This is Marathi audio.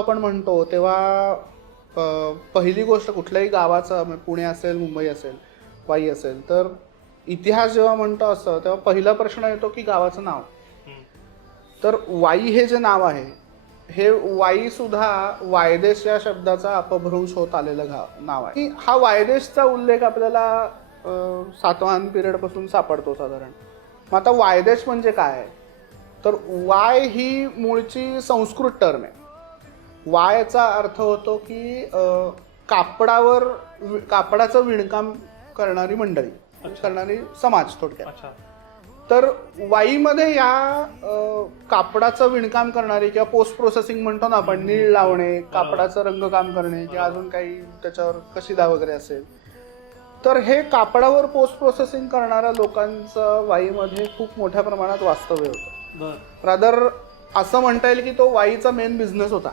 आपण म्हणतो तेव्हा पहिली गोष्ट कुठल्याही गावाचा म्हणजे पुणे असेल मुंबई असेल वाई असेल तर इतिहास जेव्हा म्हणतो असं तेव्हा पहिला प्रश्न येतो की गावाचं नाव. तर वाई हे जे नाव आहे हे वाई सुद्धा वायदेश या शब्दाचा अपभ्रंश होत आलेलं गाव नाव आहे. की हा वायदेशचा उल्लेख आपल्याला सातवाहन पिरियडपासून सापडतो साधारण. मग आता वायदेश म्हणजे काय? तर वाय ही मूळची संस्कृत टर्म आहे. वायचा अर्थ होतो की कापडावर कापडाचं विणकाम करणारी मंडळी करणारी समाज थोडक्यात. अच्छा. तर वाईमध्ये या कापडाचं विणकाम करणारे किंवा पोस्ट प्रोसेसिंग म्हणतो ना आपण नीळ लावणे कापडाचं रंगकाम करणे किंवा अजून काही त्याच्यावर कशिदा वगैरे असेल. तर हे कापडावर पोस्ट प्रोसेसिंग करणाऱ्या लोकांचं वाईमध्ये खूप मोठ्या प्रमाणात वास्तव्य होतं. रादर असं म्हणता येईल की तो वाईचा मेन बिझनेस होता.